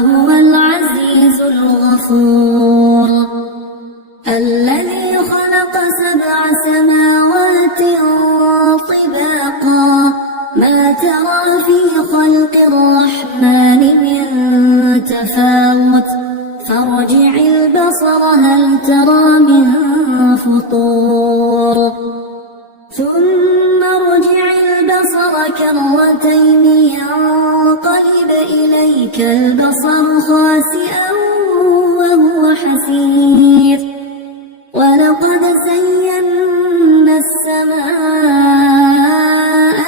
وهو العزيز الغفور الذي خلق 7 سماوات طباقا ما ترى في خلق الرحمن من تفاوت فارجع البصر هل ترى من فطور ثم ارجع البصر كرتين ينقلب إليك البصر خاسئا وهو حسير ولقد زينا السماء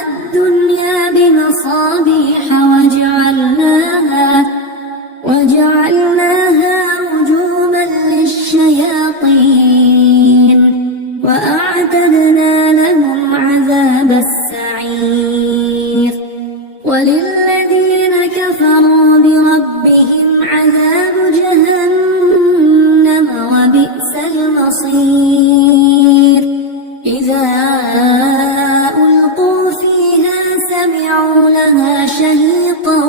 الدنيا بمصابيح وجعلناها رجوما للشياطين وأعتدنا لهم عذاب السعير وللذين كفروا بربهم عذاب جهنم وبئس المصير إذا ألقوا فيها سمعوا لها شهيقا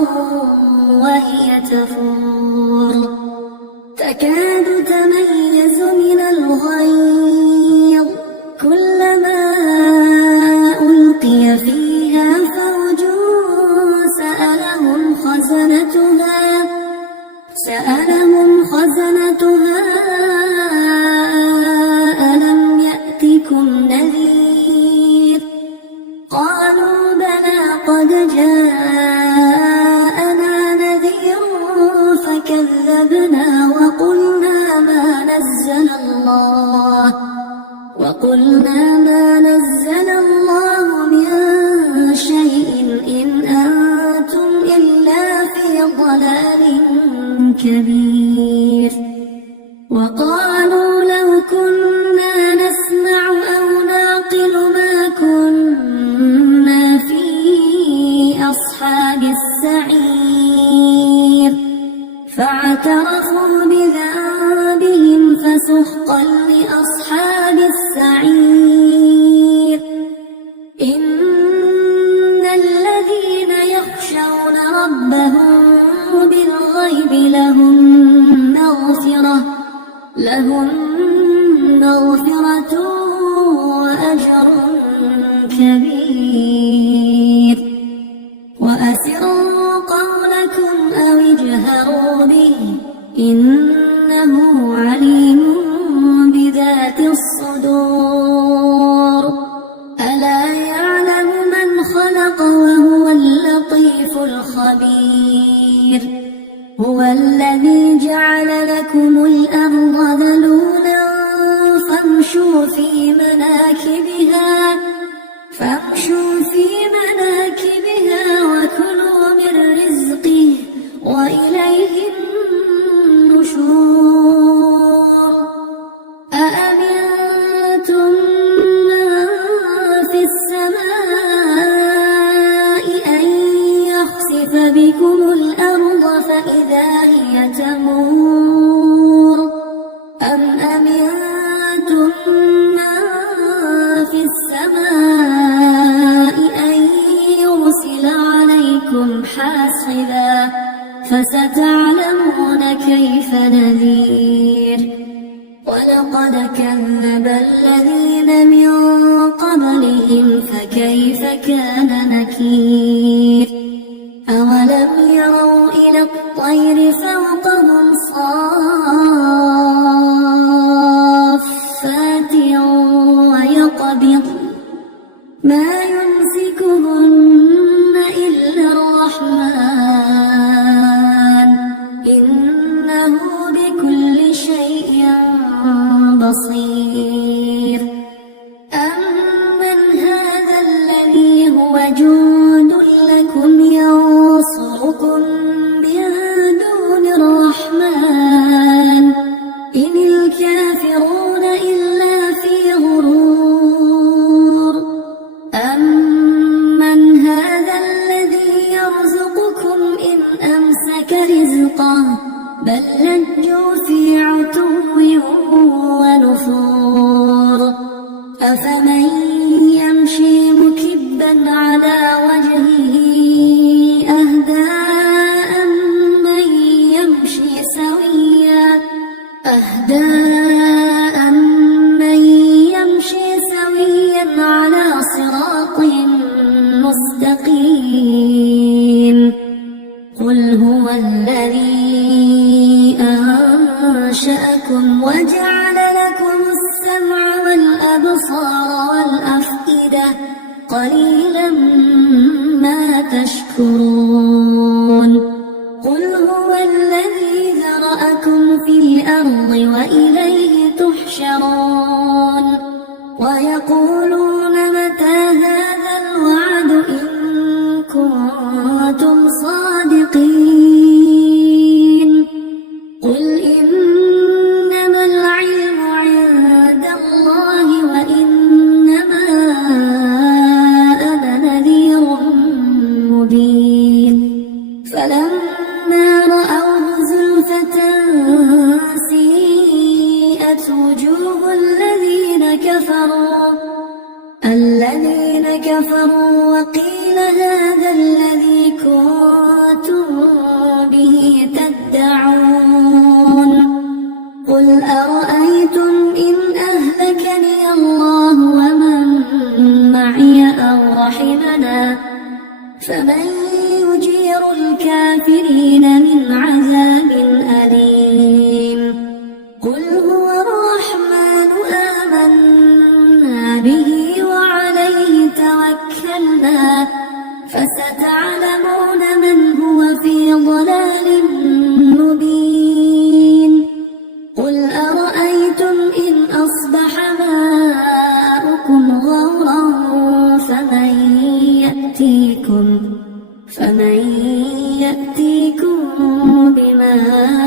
وهي تفور تكاد تميز من الغيظ كلما ألقي فيها فوج سألهم خزنتها ألم يأتكم نذير قالوا بلى قد جاءنا نذير فكذبنا وقلنا ما نزل الله من شيء إن أنتم إلا في ضلال كبير وقالوا لو كنا نسمع أو نعقل ما كنا في أصحاب السعير فاعترفوا بذنبهم فسحقا لأصحاب السعير إن الذين يخشون ربهم بالغيب لهم مغفرة وأجر كبير وأسروا قولكم أو اجهروا به إنه عليم بذات الصدور ألا يعلم من خلق وهو اللطيف الخبير هو الذي جعل لكم الأرض ذلولا فامشوا في مناكبها وكلوا من رزقه وإليه النشور أأمنتم من في السماء أن يخسف بكم الأرض فإذا هي تمور أم أمنتم من في السماء أن يرسل عليكم حاصبا فستعلمون كيف نذير ولقد كذب الذين من قبلهم فكيف كان نكير أولم يروا إلى الطير فوقهم صافات ويقبض ما يمسكهن إلا الرحمن إنه بكل شيء بصير أمن هذا الذي هو جند لكم ينصركم من دون الرحمن إن الكافرون إلا في غرور أمن هذا الذي يرزقكم إن أمسك رزقه بل لجوا في عتو ونفور أفمن يمشي مكبا على وجهه أهدى أمن مستقيم قل هو الذي أنشأكم وجعل لكم السمع والأبصار والأفئدة قليلا ما تشكرون قل هو الذي ذرأكم في الأرض وإليه تحشرون ويقولون متى هذا الوعد إن كنتم صادقين قل إنما العلم عند الله وإنما أنا نذير مبين فلما رأوه زلفة سيئت وجوه الذين كفروا وقيل هذا الذي كنتم به تدعون قل أرأيتم إن أهلكني الله ومن معي أو رحمنا فمن يجير الكافرين من عذاب أليم قل هو الرحمن آمنا به وعليه توكلنا فستعلمون من هو في ضلال مبين قل أرأيتم إن أصبح ماؤكم غورا فمن يأتيكم بماء